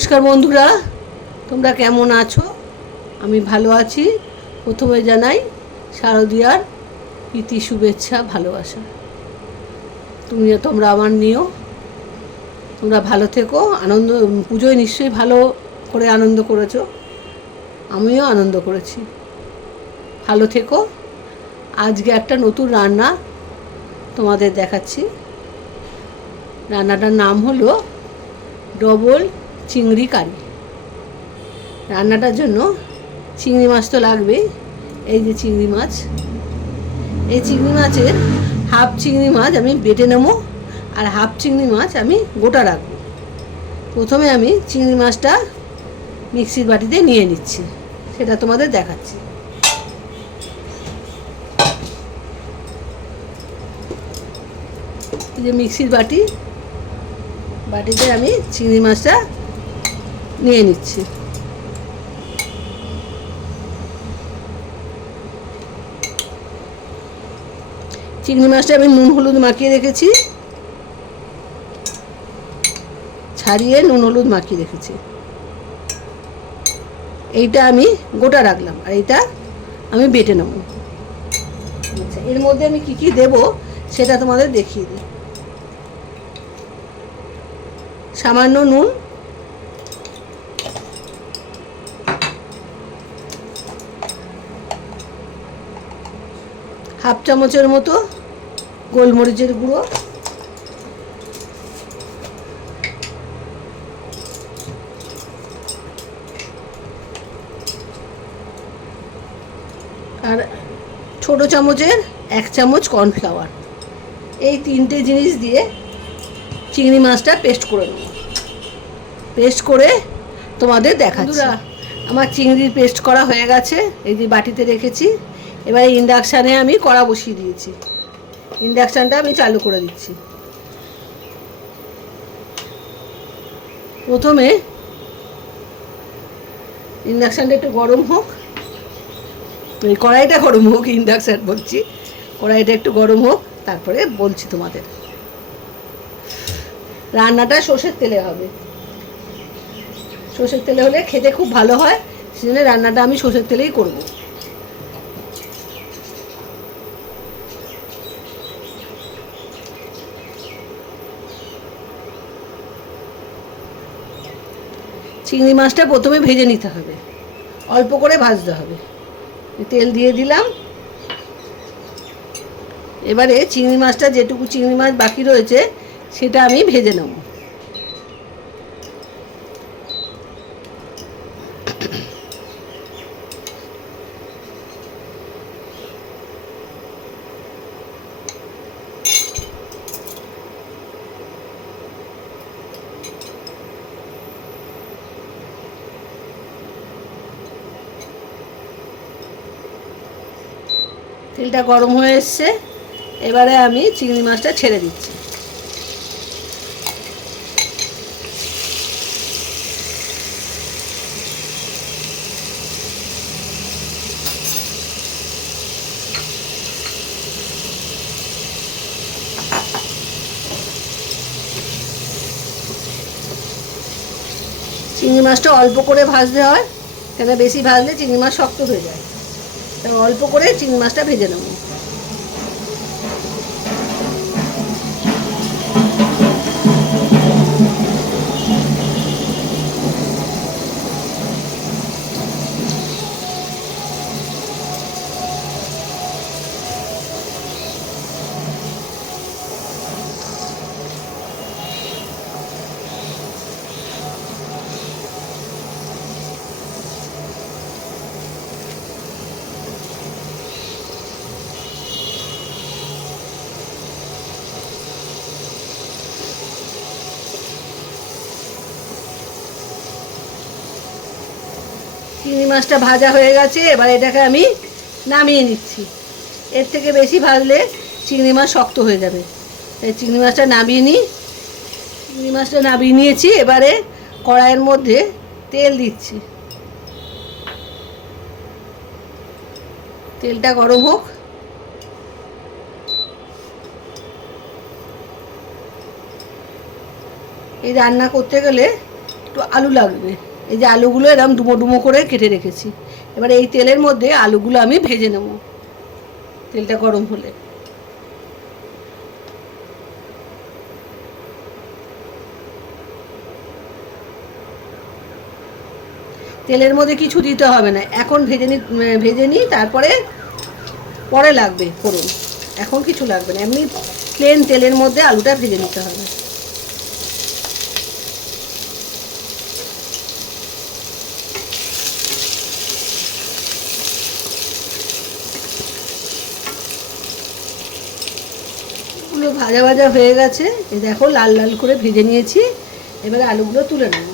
নমস্কার বন্ধুরা, তোমরা কেমন আছো? আমি ভালো আছি। প্রথমে জানাই শারদীয়ার প্রীতি, শুভেচ্ছা, ভালোবাসা। তুমিও তোমরা আমার নিও। তোমরা ভালো থেকো। আনন্দ, পুজোয় নিশ্চয়ই ভালো করে আনন্দ করেছ। আমিও আনন্দ করেছি। ভালো থেকো। আজকে একটা নতুন রান্না তোমাদের দেখাচ্ছি। রান্নাটার নাম হলো ডবল চিংড়ি কারি। রান্নাটার জন্য চিংড়ি মাছ তো লাগবেই এই যে চিংড়ি মাছ। এই চিংড়ি মাছের হাফ চিংড়ি মাছ আমি বেটে নেব আর হাফ চিংড়ি মাছ আমি গোটা রাখব। প্রথমে আমি চিংড়ি মাছটা মিক্সির বাটিতে নিয়ে নিচ্ছি, সেটা তোমাদের দেখাচ্ছি। যে মিক্সির বাটি, বাটিতে আমি চিংড়ি মাছটা নিয়ে নিচ্ছি। চিংড়ি মাছটা আমি নুন হলুদ মাখিয়ে রেখেছি। ছাড়িয়ে নুন হলুদ মাখিয়ে রেখেছি। এইটা আমি গোটা রাখলাম আর এইটা আমি বেটে নেব। আচ্ছা এর মধ্যে আমি কি কি দেব সেটা তোমাদের দেখিয়ে দিই। সামান্য নুন হাফ চামচের মতো গোলমরিচের গুঁড়ো। আর ছোট চামচের এক চামচ কর্নফ্লাওয়ার। এই তিনটে জিনিস দিয়ে চিংড়ি মাছটা পেস্ট করে নেব। পেস্ট করে তোমাদের দেখাচ্ছি। আমার চিংড়ির পেস্ট করা হয়ে গেছে, এই যে বাটিতে রেখেছি। এবার ইন্ডাকশানে আমি কড়া বসিয়ে দিয়েছি। ইন্ডাকশানটা আমি চালু করে দিচ্ছি। প্রথমে ইন্ডাকশানটা একটু গরম হোক। এই কড়াইটা গরম হোক, ইন্ডাকশান বলছি। কড়াইটা একটু গরম হোক, তারপরে বলছি তোমাদের। রান্নাটা সর্ষের তেলে হবে। সর্ষের তেলে হলে খেতে খুব ভালো হয়, সেজন্য রান্নাটা আমি সর্ষের তেলেই করব। চিংড়ি মাছটা প্রথমে ভেজে নিতে হবে। অল্প করে ভাজতে হবে। তেল দিয়ে দিলাম। এবারে চিংড়ি মাছটা, যেটুকু চিংড়ি মাছ বাকি রয়েছে, সেটা আমি ভেজে নেব। তেলটা গরম হয়ে এসছে। এবারে আমি চিংড়ি মাছটা ছেড়ে দিচ্ছি। চিংড়ি মাছটা অল্প করে ভাজতে হয়, কেন বেশি ভাজলে চিংড়ি মাছ শক্ত হয়ে যায়। অল্প করে চিংড়ি মাছটা ভেজে নেব। চিংড়ি মাছটা ভাজা হয়ে গেছে, এবার এটাকে আমি নামিয়ে নিচ্ছি। এর থেকে বেশি ভাজলে চিংড়ি মাছ শক্ত হয়ে যাবে। তাই চিংড়ি মাছটা নামিয়ে নিই। চিংড়ি মাছটা নামিয়ে নিয়েছি, এবারে কড়াইয়ের মধ্যে তেল দিচ্ছি। তেলটা গরম হোক। এই রান্না করতে গেলে একটু আলু লাগবে। এই যে আলুগুলো এরকম ডুমো ডুমো করে কেটে রেখেছি। এবার এই তেলের মধ্যে আলুগুলো আমি ভেজে নেব। তেলটা গরম হলে। তেলের মধ্যে কিছু দিতে হবে না। এখন ভেজে নি ভেজে নিই, তারপরে পরে লাগবে, করুন। এখন কিছু লাগবে না। এমনি প্লেন তেলের মধ্যে আলুটা ভেজে নিতে হবে। গুলো ভাজা ভাজা হয়ে গেছে। এ দেখো, লাল লাল করে ভেজে নিয়েছি। এবারে আলুগুলো তুলে নেব।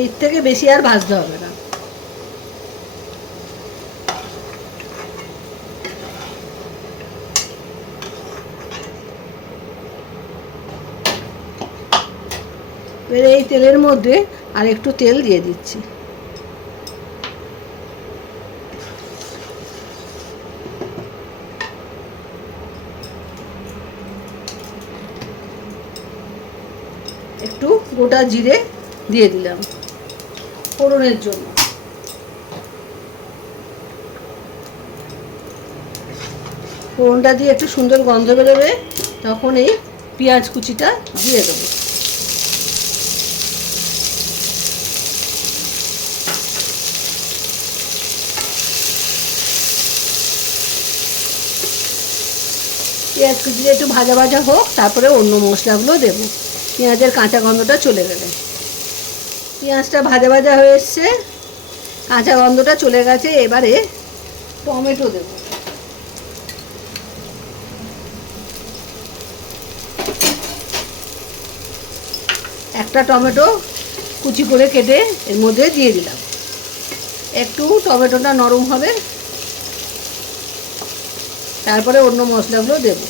এর থেকে বেশি আর ভাজতে হবে না। এবারে এই তেলের মধ্যে আর একটু তেল দিয়ে দিচ্ছি। একটু গোটা জিরে দিয়ে দিলাম ফোড়নের জন্য। ফোড়নটা দিয়ে একটু সুন্দর গন্ধ বেরোবে, তখন এই পেঁয়াজ কুচিটা দিয়ে দেবো। পেঁয়াজ কুচিটা একটু ভাজা ভাজা হোক, তারপরে অন্য মশলাগুলো দেবো। পেঁয়াজের কাঁচা গন্ধটা চলে গেলে। পেঁয়াজটা ভাজা ভাজা হয়ে এসছে, কাঁচা গন্ধটা চলে গেছে, এবারে টমেটো দেব। একটা টমেটো কুচি করে কেটে এর মধ্যে দিয়ে দিলাম। একটু টমেটোটা নরম হবে, তারপরে অন্য মশলাগুলো দেবো।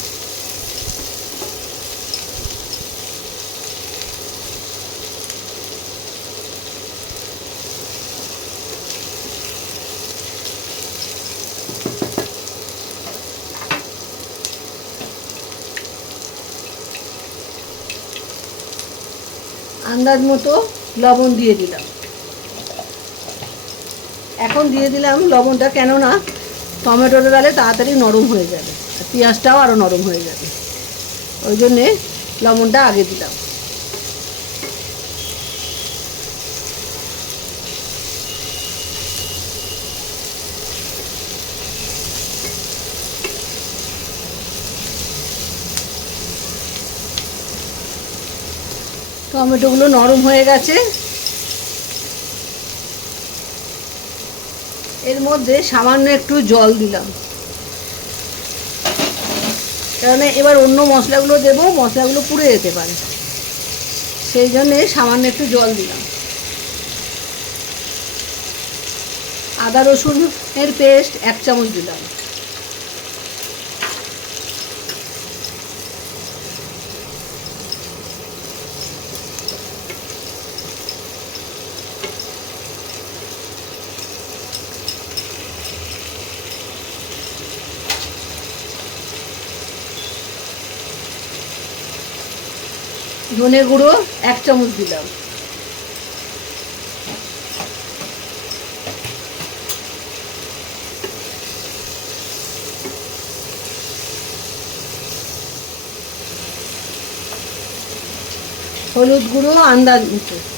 আন্দাজ মতো লবণ দিয়ে দিলাম। এখন দিয়ে দিলাম লবণটা কেননা টমেটোটা ডালে তাড়াতাড়ি নরম হয়ে যাবে, আর পেঁয়াজটাও আরও নরম হয়ে যাবে। ওই জন্যে লবণটা আগে দিলাম। টমেটোগুলো নরম হয়ে গেছে। এর মধ্যে সামান্য একটু জল দিলাম। কারণ এবার অন্য মশলাগুলো দেবো, মশলাগুলো পুড়ে যেতে পারে। সেই জন্যে সামান্য একটু জল দিলাম। আদা রসুনের পেস্ট এক চামচ দিলাম। ধনে গুঁড়ো এক চামচ দিলাম। হলুদ গুঁড়ো আন্দাজ মতো।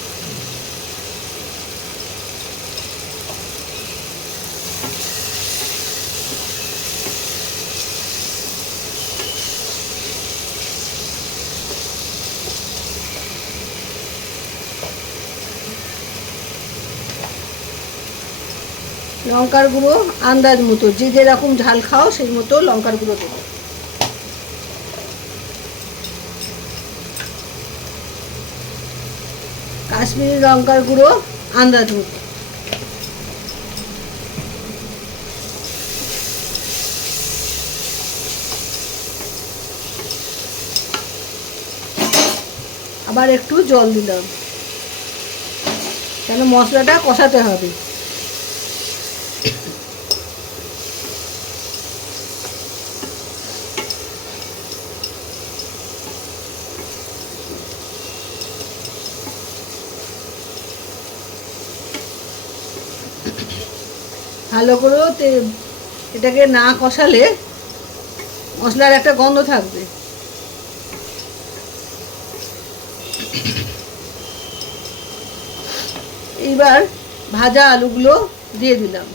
লঙ্কার গুঁড়ো, আন্দাজ মতো। যে যেরকম ঝাল খাও, সেই মতো লঙ্কার গুঁড়ো দেবো। কাশ্মীরি লঙ্কার গুঁড়ো, আন্দাজ মতো। আবার একটু জল দিলাম। কেন মশলাটা কষাতে হবে। ভালো করেও এটাকে না কষালে মশলার একটা গন্ধ থাকবে। এইবার ভাজা আলুগুলো দিয়ে দিলাম।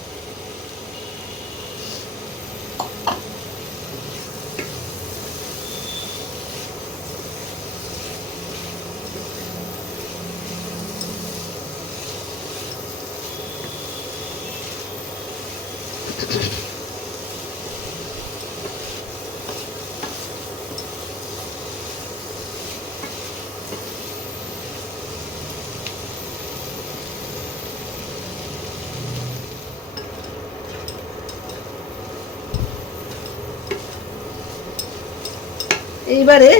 এইবারে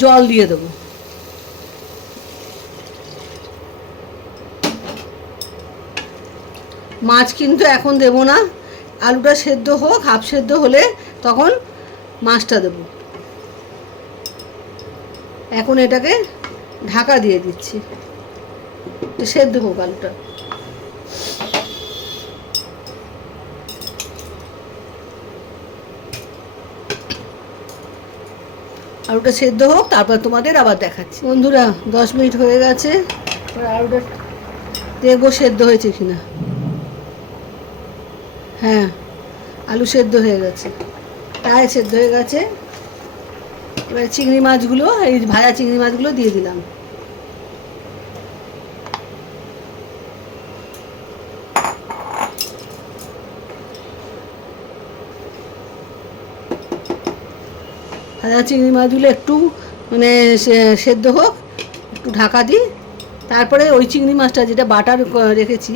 জল দিয়ে দেবো। মাছ কিন্তু এখন দেবো না। আলুটা সেদ্ধ হোক, হাফ সেদ্ধ হলে তখন মাছটা দেবো। এখন এটাকে ঢাকা দিয়ে দিচ্ছি। সেদ্ধ হোক আলুটা। আলুটা সেদ্ধ হোক, তারপর তোমাদের আবার দেখাচ্ছি। বন্ধুরা, দশ মিনিট হয়ে গেছে। আলুটা দেখব সেদ্ধ হয়েছে কিনা। হ্যাঁ আলু সেদ্ধ হয়ে গেছে। প্রায় সেদ্ধ হয়ে গেছে। এবার চিংড়ি মাছগুলো, এই ভাজা চিংড়ি মাছগুলো দিয়ে দিলাম। ভাজা চিংড়ি মাছগুলো একটু মানে সেদ্ধ হোক, একটু ঢাকা দিই। তারপরে ওই চিংড়ি মাছটা যেটা বাটার রেখেছি,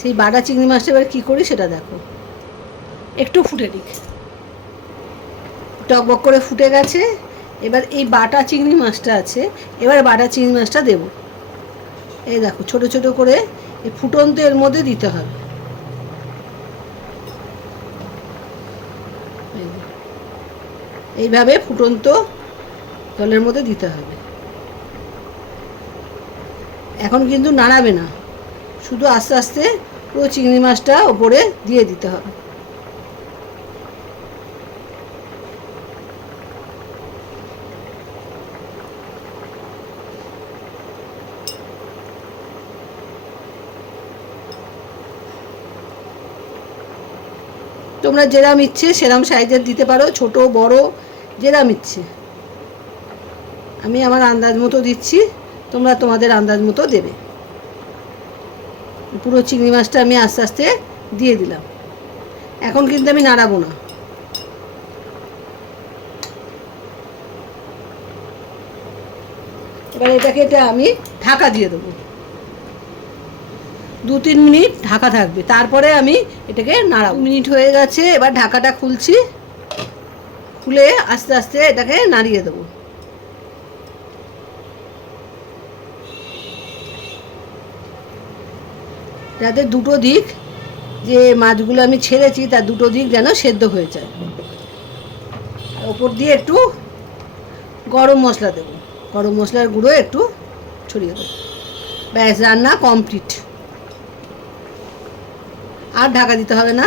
সেই বাটা চিংড়ি মাছটা এবার কী করি সেটা দেখো। একটু ফুটে দিক টকবক করে ফুটে গেছে। এবার এই বাটা চিংড়ি মাছটা আছে, এবার বাটা চিংড়ি মাছটা দেবো। এই দেখো, ছোট ছোট করে এই ফুটন্ত এর মধ্যে দিতে হবে এই দেখো। এইভাবে ফুটন্ত জলের মধ্যে দিতে হবে। এখন কিন্তু নাড়াবে না। শুধু আস্তে আস্তে পুরো চিংড়ি মাছটা ওপরে দিয়ে দিতে হবে। তোমরা যেরাম ইচ্ছে সেরাম সাইজের দিতে পারো, ছোট, বড় যেরাম ইচ্ছে আমি আমার আন্দাজ মতো দিচ্ছি, তোমরা তোমাদের আন্দাজ মতো দেবে। পুরো চিংড়ি মাছটা আমি আস্তে আস্তে দিয়ে দিলাম। এখন কিন্তু আমি নাড়াবো না। এবার এটাকে এটা আমি ঢাকা দিয়ে দেবো। দু তিন মিনিট ঢাকা থাকবে। তারপরে আমি এটাকে নাড়াবো। মিনিট হয়ে গেছে, এবার ঢাকাটা খুলছি। খুলে আস্তে আস্তে এটাকে নাড়িয়ে দেবো। যাতে দুটো দিক যে মাছগুলো আমি ছেড়েছি, তার দুটো দিক যেন সেদ্ধ হয়ে যায়। ওপর দিয়ে একটু গরম মশলা দেবো। গরম মশলার গুঁড়ো একটু ছড়িয়ে দেবো। ব্যাস, রান্না কমপ্লিট আর ঢাকা দিতে হবে না।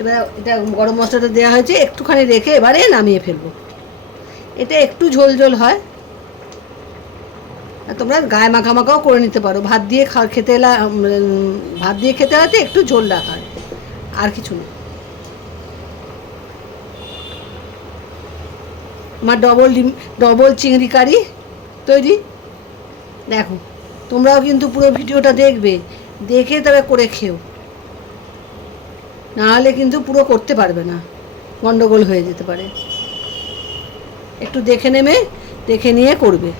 এবার এটা গরম মশলাটা দেওয়া হয়েছে, একটুখানি রেখে এবারে নামিয়ে ফেলব। এটা একটু ঝোল ঝোল হয়। তোমরা গায়ে মাখা মাখাও করে নিতে পারো। ভাত দিয়ে খা খেতে ভাত দিয়ে খেতে হয়তো একটু ঝোল রাখা হয়। আর কিছু না। আমার ডবল ডিম, ডবল চিংড়ি কারি তৈরি। দেখো, তোমরাও কিন্তু পুরো ভিডিওটা দেখবে। দেখে তবে করে খেও। নাহলে কিন্তু পুরো করতে পারবে না। গন্ডগোল হয়ে যেতে পারে। একটু দেখে নেমে দেখে নিয়ে করবে।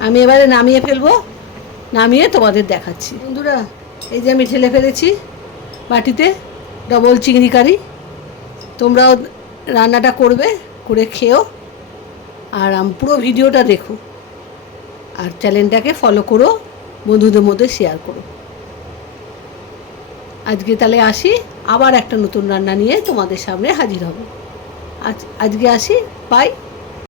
আমি এবারে নামিয়ে ফেলব, নামিয়ে তোমাদের দেখাচ্ছি। বন্ধুরা, এই যে আমি ঢেলে ফেলেছি বাটিতে ডবল চিংড়ি কারি। তোমরাও রান্নাটা করবে, করে খেও। আর আম পুরো ভিডিওটা দেখো। আর চ্যানেলটাকে ফলো করো। বন্ধুদের মধ্যে শেয়ার করো। আজকে তাহলে আসি, আবার একটা নতুন রান্না নিয়ে তোমাদের সামনে হাজির হব। আজ, আজকে আসি বাই